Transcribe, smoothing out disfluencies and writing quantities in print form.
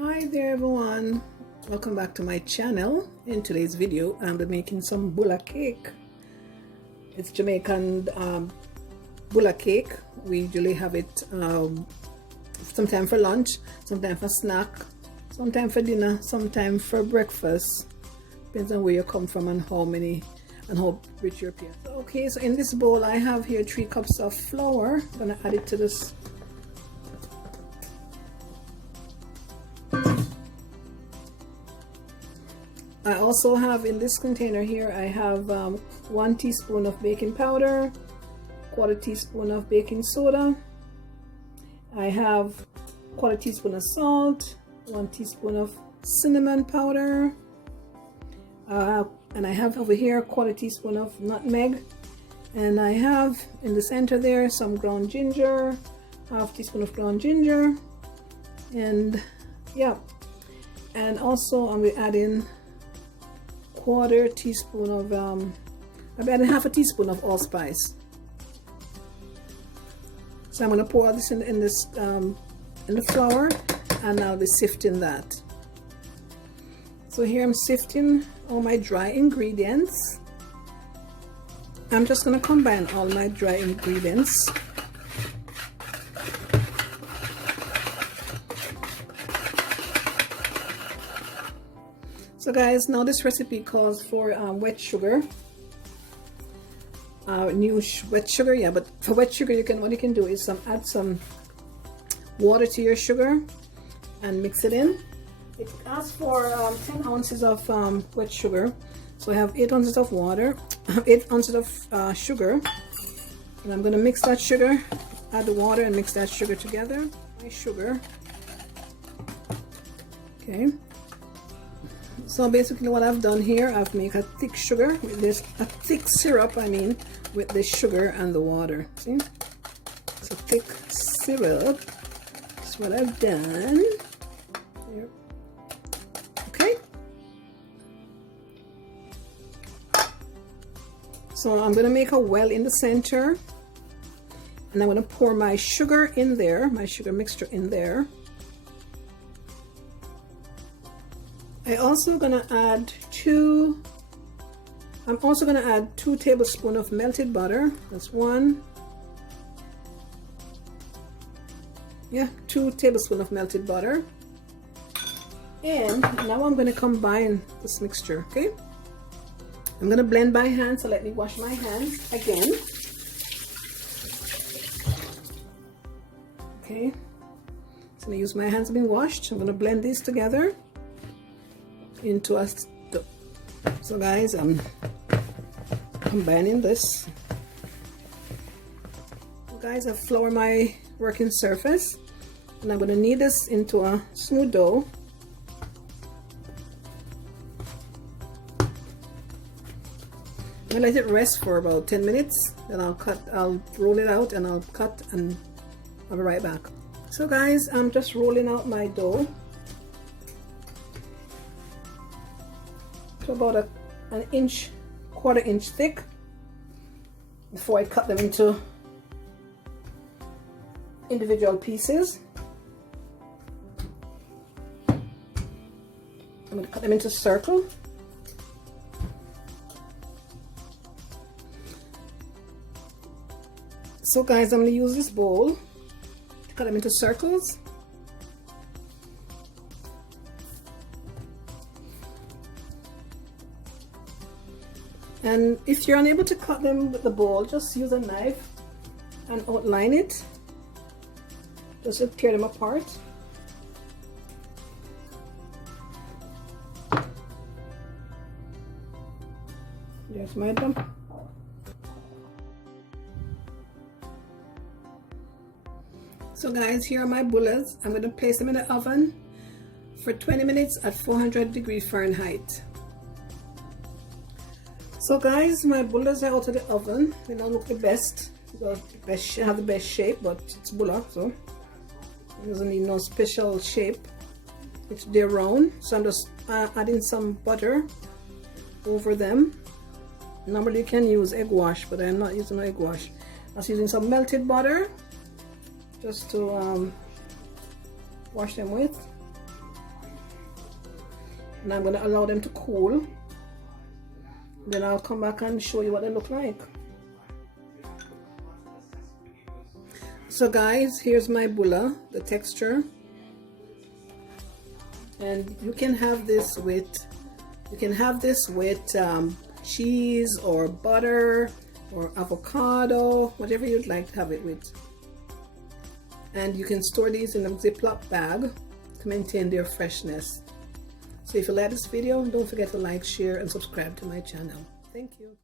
Hi there everyone, welcome back to my channel. In today's video I'm making some bulla cake. It's Jamaican bulla cake. We usually have it sometime for lunch, sometime for snack, sometime for dinner, sometime for breakfast. Depends on where you come from and how rich your peers. Okay, so in this bowl I have here 3 cups of flour. I'm gonna add it to this. I also have in this container here, I have 1 teaspoon of baking powder, 1/4 teaspoon of baking soda. I have 1/4 teaspoon of salt, 1 teaspoon of cinnamon powder, and I have over here 1/4 teaspoon of nutmeg, and I have in the center there some ground ginger, 1/2 teaspoon of ground ginger, and yeah, and also I'm going to add in 1/4 teaspoon of I'm adding 1/2 teaspoon of allspice. So I'm going to pour this in the flour, and I'll be sifting that. So here I'm sifting all my dry ingredients. I'm just going to combine all my dry ingredients. So guys, now this recipe calls for wet sugar. Wet sugar, yeah. But for wet sugar, what you can do is add some water to your sugar and mix it in. It asks for 10 ounces of wet sugar. So I have 8 ounces of water, 8 ounces of sugar, and I'm going to mix that sugar. Add the water and mix that sugar together. My sugar. Okay. So basically what I've done here, I've made a thick sugar with this, a thick syrup, with the sugar and the water. See? It's a thick syrup. That's what I've done. Here. Okay. So I'm gonna make a well in the center, and I'm gonna pour my sugar in there, my sugar mixture in there. I'm also gonna add 2 tablespoons of melted butter. That's 1. Yeah, 2 tablespoons of melted butter. And now I'm gonna combine this mixture, okay? I'm gonna blend by hand, so let me wash my hands again. Okay, so I'm gonna use my hands being washed. I'm gonna blend these together into a dough. So guys, I'm combining this. So guys, I've floured my working surface, and I'm going to knead this into a smooth dough. I'll let it rest for about 10 minutes, then I'll roll it out, and I'll cut, and I'll be right back. So guys, I'm just rolling out my dough to about an inch, 1/4 inch thick, before I cut them into individual pieces. I'm going to cut them into circle. So guys, I'm going to use this bowl to cut them into circles. And if you're unable to cut them with the bowl, just use a knife and outline it, just to tear them apart. There's my done. So guys, here are my bullas. I'm going to place them in the oven for 20 minutes at 400 Fahrenheit. So guys, my bullas are out of the oven. They don't look the best. Have the best shape, but it's bulla, so it doesn't need no special shape. They're round, so I'm just adding some butter over them. Normally you can use egg wash, but I'm not using egg wash. I'm just using some melted butter just to wash them with. and I'm going to allow them to cool. Then I'll come back and show you what they look like. So guys, here's my bulla, the texture, and you can have this with cheese or butter or avocado, whatever you'd like to have it with. And you can store these in a Ziploc bag to maintain their freshness. So if you like this video, don't forget to like, share, and subscribe to my channel. Thank you.